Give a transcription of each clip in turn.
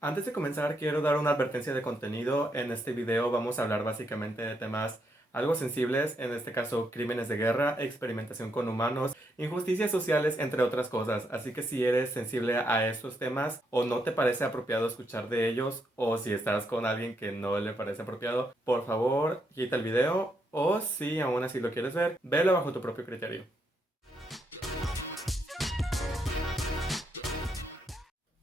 Antes de comenzar, quiero dar una advertencia de contenido. En este video vamos a hablar básicamente de temas algo sensibles, en este caso crímenes de guerra, experimentación con humanos, injusticias sociales, entre otras cosas. Así que si eres sensible a estos temas o no te parece apropiado escuchar de ellos, o si estás con alguien que no le parece apropiado, por favor quita el video, o si aún así lo quieres ver, velo bajo tu propio criterio.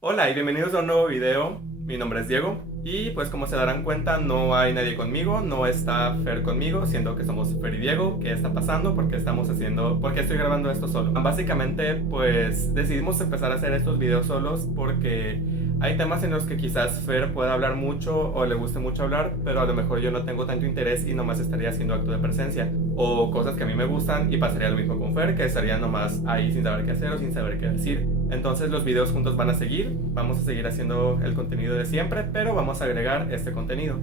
Hola y bienvenidos a un nuevo video. Mi nombre es Diego y pues como se darán cuenta no hay nadie conmigo, no está Fer conmigo, siendo que somos Fer y Diego. ¿Qué está pasando? ¿Por qué estoy grabando esto solo? Básicamente pues decidimos empezar a hacer estos videos solos porque hay temas en los que quizás Fer pueda hablar mucho o le guste mucho hablar, pero a lo mejor yo no tengo tanto interés y nomás estaría haciendo acto de presencia. O cosas que a mí me gustan y pasaría lo mismo con Fer, que estaría nomás ahí sin saber qué hacer o sin saber qué decir. Entonces los videos juntos van a seguir, vamos a seguir haciendo el contenido de siempre, pero vamos a agregar este contenido.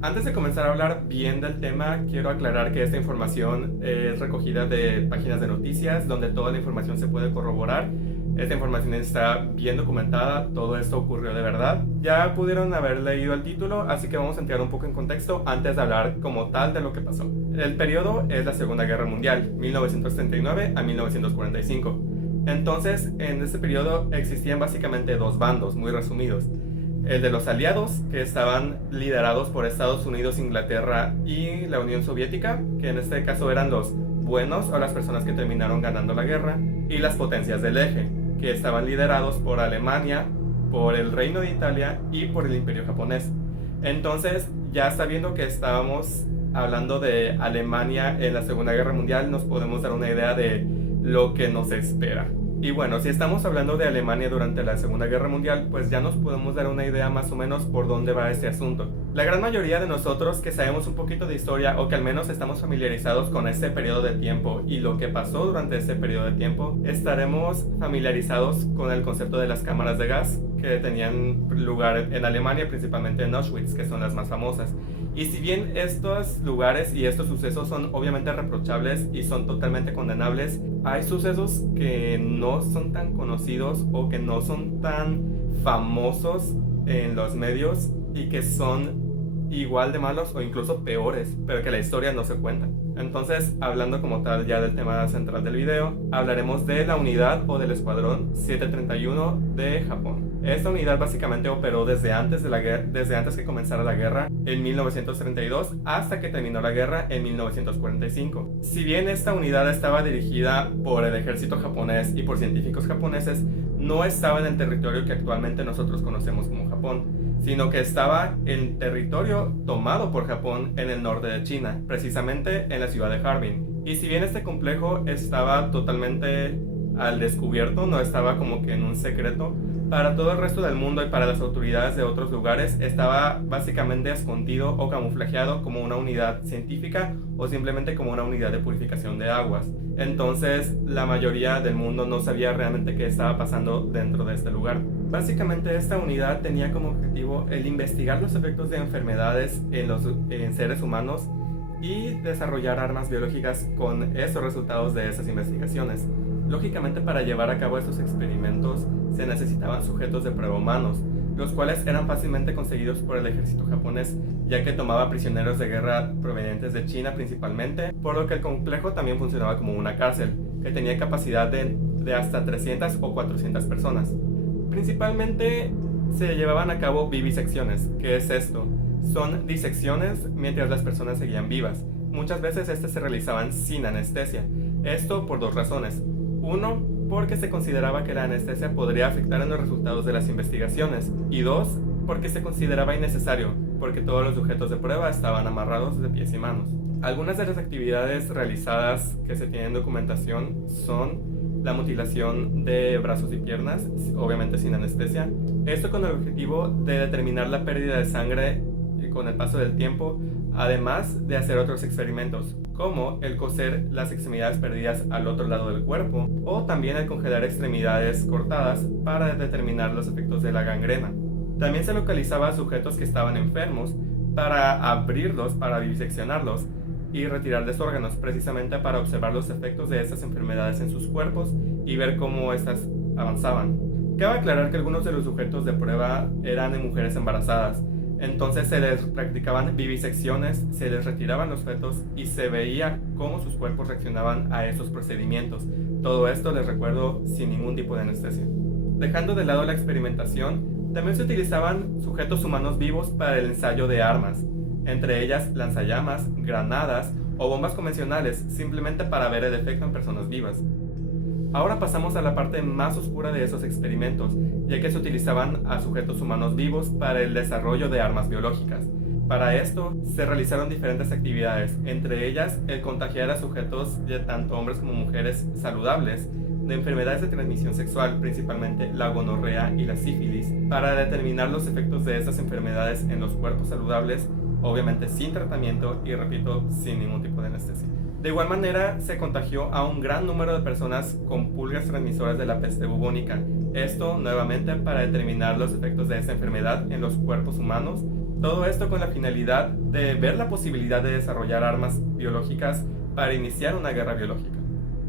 Antes de comenzar a hablar bien del tema, quiero aclarar que esta información es recogida de páginas de noticias donde toda la información se puede corroborar. Esta información está bien documentada, todo esto ocurrió de verdad. Ya pudieron haber leído el título, así que vamos a entrar un poco en contexto antes de hablar como tal de lo que pasó. El periodo es la Segunda Guerra Mundial, 1939 a 1945. Entonces, en este periodo existían básicamente dos bandos, muy resumidos. El de los aliados, que estaban liderados por Estados Unidos, Inglaterra y la Unión Soviética, que en este caso eran los buenos o las personas que terminaron ganando la guerra, y las potencias del eje, que estaban liderados por Alemania, por el Reino de Italia y por el Imperio japonés. Entonces, ya sabiendo que estábamos hablando de Alemania en la Segunda Guerra Mundial, nos podemos dar una idea de lo que nos espera. Y bueno, si estamos hablando de Alemania durante la Segunda Guerra Mundial, pues ya nos podemos dar una idea más o menos por dónde va este asunto. La gran mayoría de nosotros que sabemos un poquito de historia o que al menos estamos familiarizados con este periodo de tiempo y lo que pasó durante este periodo de tiempo, estaremos familiarizados con el concepto de las cámaras de gas que tenían lugar en Alemania, principalmente en Auschwitz, que son las más famosas. Y si bien estos lugares y estos sucesos son obviamente reprochables y son totalmente condenables, hay sucesos que no son tan conocidos o que no son tan famosos en los medios y que son igual de malos o incluso peores, pero que la historia no se cuenta. Entonces, hablando como tal ya del tema central del video, hablaremos de la unidad o del escuadrón 731 de Japón. Esta unidad básicamente operó desde antes que comenzara la guerra en 1932 hasta que terminó la guerra en 1945. Si bien esta unidad estaba dirigida por el ejército japonés y por científicos japoneses, no estaba en el territorio que actualmente nosotros conocemos como Japón, sino que estaba en territorio tomado por Japón en el norte de China, precisamente en la ciudad de Harbin. Y si bien este complejo estaba totalmente al descubierto, no estaba como que en un secreto, para todo el resto del mundo y para las autoridades de otros lugares estaba básicamente escondido o camuflajeado como una unidad científica o simplemente como una unidad de purificación de aguas. Entonces la mayoría del mundo no sabía realmente qué estaba pasando dentro de este lugar. Básicamente esta unidad tenía como objetivo el investigar los efectos de enfermedades en seres humanos y desarrollar armas biológicas con esos resultados de esas investigaciones. Lógicamente, para llevar a cabo estos experimentos se necesitaban sujetos de prueba humanos, los cuales eran fácilmente conseguidos por el ejército japonés, ya que tomaba prisioneros de guerra provenientes de China principalmente, por lo que el complejo también funcionaba como una cárcel, que tenía capacidad de hasta 300 o 400 personas. Principalmente se llevaban a cabo vivisecciones. ¿Qué es esto? Son disecciones mientras las personas seguían vivas. Muchas veces estas se realizaban sin anestesia. Esto por dos razones. Uno, porque se consideraba que la anestesia podría afectar en los resultados de las investigaciones. Y dos, porque se consideraba innecesario, porque todos los sujetos de prueba estaban amarrados de pies y manos. Algunas de las actividades realizadas que se tienen en documentación son la mutilación de brazos y piernas, obviamente sin anestesia. Esto con el objetivo de determinar la pérdida de sangre con el paso del tiempo, además de hacer otros experimentos, como el coser las extremidades perdidas al otro lado del cuerpo, o también el congelar extremidades cortadas para determinar los efectos de la gangrena. También se localizaba a sujetos que estaban enfermos para abrirlos, para diseccionarlos y retirarles órganos, precisamente para observar los efectos de estas enfermedades en sus cuerpos y ver cómo estas avanzaban. Cabe aclarar que algunos de los sujetos de prueba eran de mujeres embarazadas, entonces se les practicaban vivisecciones, se les retiraban los fetos y se veía cómo sus cuerpos reaccionaban a esos procedimientos. Todo esto, les recuerdo, sin ningún tipo de anestesia. Dejando de lado la experimentación, también se utilizaban sujetos humanos vivos para el ensayo de armas, entre ellas lanzallamas, granadas o bombas convencionales, simplemente para ver el efecto en personas vivas. Ahora pasamos a la parte más oscura de esos experimentos, ya que se utilizaban a sujetos humanos vivos para el desarrollo de armas biológicas. Para esto se realizaron diferentes actividades, entre ellas el contagiar a sujetos de tanto hombres como mujeres saludables de enfermedades de transmisión sexual, principalmente la gonorrea y la sífilis, para determinar los efectos de estas enfermedades en los cuerpos saludables, obviamente sin tratamiento y, repito, sin ningún tipo de anestesia. De igual manera, se contagió a un gran número de personas con pulgas transmisoras de la peste bubónica. Esto, nuevamente, para determinar los efectos de esta enfermedad en los cuerpos humanos. Todo esto con la finalidad de ver la posibilidad de desarrollar armas biológicas para iniciar una guerra biológica.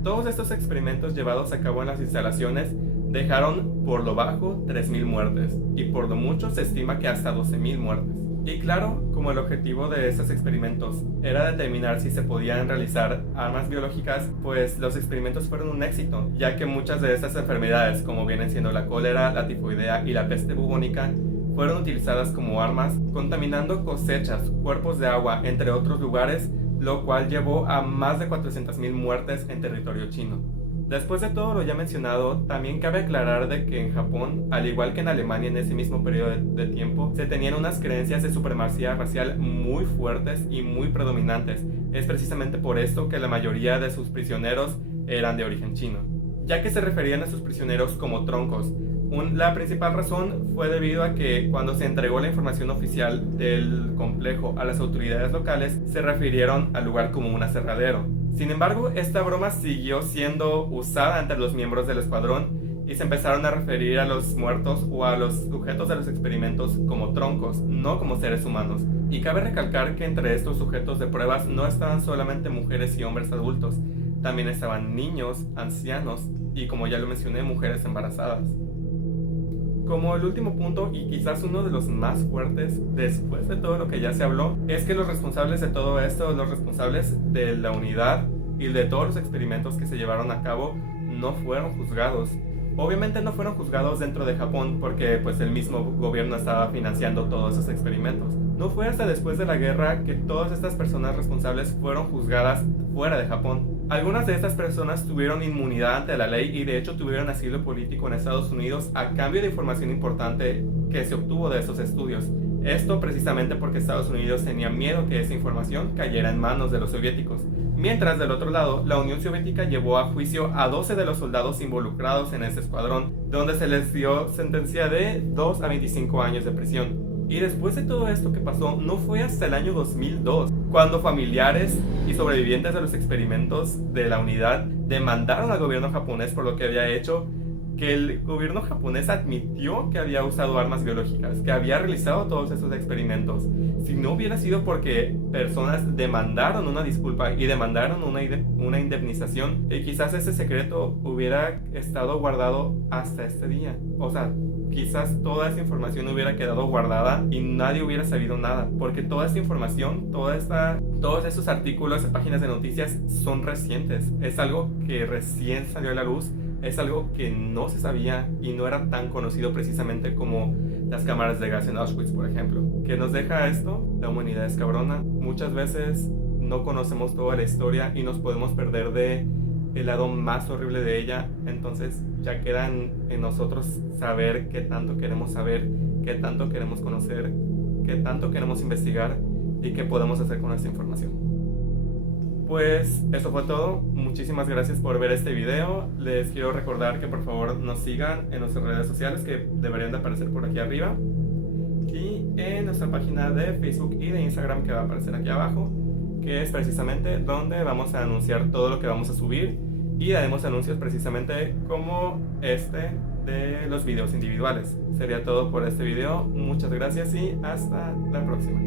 Todos estos experimentos llevados a cabo en las instalaciones dejaron por lo bajo 3.000 muertes y por lo mucho se estima que hasta 12.000 muertes. Y claro, como el objetivo de estos experimentos era determinar si se podían realizar armas biológicas, pues los experimentos fueron un éxito, ya que muchas de estas enfermedades, como vienen siendo la cólera, la tifoidea y la peste bubónica, fueron utilizadas como armas, contaminando cosechas, cuerpos de agua, entre otros lugares, lo cual llevó a más de 400.000 muertes en territorio chino. Después de todo lo ya mencionado, también cabe aclarar de que en Japón, al igual que en Alemania en ese mismo periodo de tiempo, se tenían unas creencias de supremacía racial muy fuertes y muy predominantes. Es precisamente por esto que la mayoría de sus prisioneros eran de origen chino, ya que se referían a sus prisioneros como troncos. La principal razón fue debido a que cuando se entregó la información oficial del complejo a las autoridades locales, se refirieron al lugar como un aserradero. Sin embargo, esta broma siguió siendo usada entre los miembros del escuadrón y se empezaron a referir a los muertos o a los sujetos de los experimentos como troncos, no como seres humanos. Y cabe recalcar que entre estos sujetos de pruebas no estaban solamente mujeres y hombres adultos, también estaban niños, ancianos y, como ya lo mencioné, mujeres embarazadas. Como el último punto, y quizás uno de los más fuertes después de todo lo que ya se habló, es que los responsables de todo esto, los responsables de la unidad y de todos los experimentos que se llevaron a cabo, no fueron juzgados. Obviamente no fueron juzgados dentro de Japón porque pues el mismo gobierno estaba financiando todos esos experimentos. No fue hasta después de la guerra que todas estas personas responsables fueron juzgadas fuera de Japón. Algunas de estas personas tuvieron inmunidad ante la ley y de hecho tuvieron asilo político en Estados Unidos a cambio de información importante que se obtuvo de esos estudios. Esto precisamente porque Estados Unidos tenía miedo que esa información cayera en manos de los soviéticos. Mientras, del otro lado, la Unión Soviética llevó a juicio a 12 de los soldados involucrados en ese escuadrón, donde se les dio sentencia de 2 a 25 años de prisión. Y después de todo esto que pasó, no fue hasta el año 2002, cuando familiares y sobrevivientes de los experimentos de la unidad demandaron al gobierno japonés por lo que había hecho, que el gobierno japonés admitió que había usado armas biológicas, que había realizado todos esos experimentos. Si no hubiera sido porque personas demandaron una disculpa y demandaron una indemnización, quizás ese secreto hubiera estado guardado hasta este día. O sea, quizás toda esa información hubiera quedado guardada y nadie hubiera sabido nada, porque toda esta información, todos esos artículos en páginas de noticias son recientes. Es algo que recién salió a la luz. Es algo que no se sabía y no era tan conocido precisamente como las cámaras de gas en Auschwitz, por ejemplo. ¿Qué nos deja esto? La humanidad es cabrona. Muchas veces no conocemos toda la historia y nos podemos perder de el lado más horrible de ella. Entonces ya queda en nosotros saber qué tanto queremos saber, qué tanto queremos conocer, qué tanto queremos investigar y qué podemos hacer con esta información. Pues eso fue todo. Muchísimas gracias por ver este video. Les quiero recordar que por favor nos sigan en nuestras redes sociales que deberían de aparecer por aquí arriba, y en nuestra página de Facebook y de Instagram que va a aparecer aquí abajo, que es precisamente donde vamos a anunciar todo lo que vamos a subir, y haremos anuncios precisamente como este de los videos individuales. Sería todo por este video. Muchas gracias y hasta la próxima.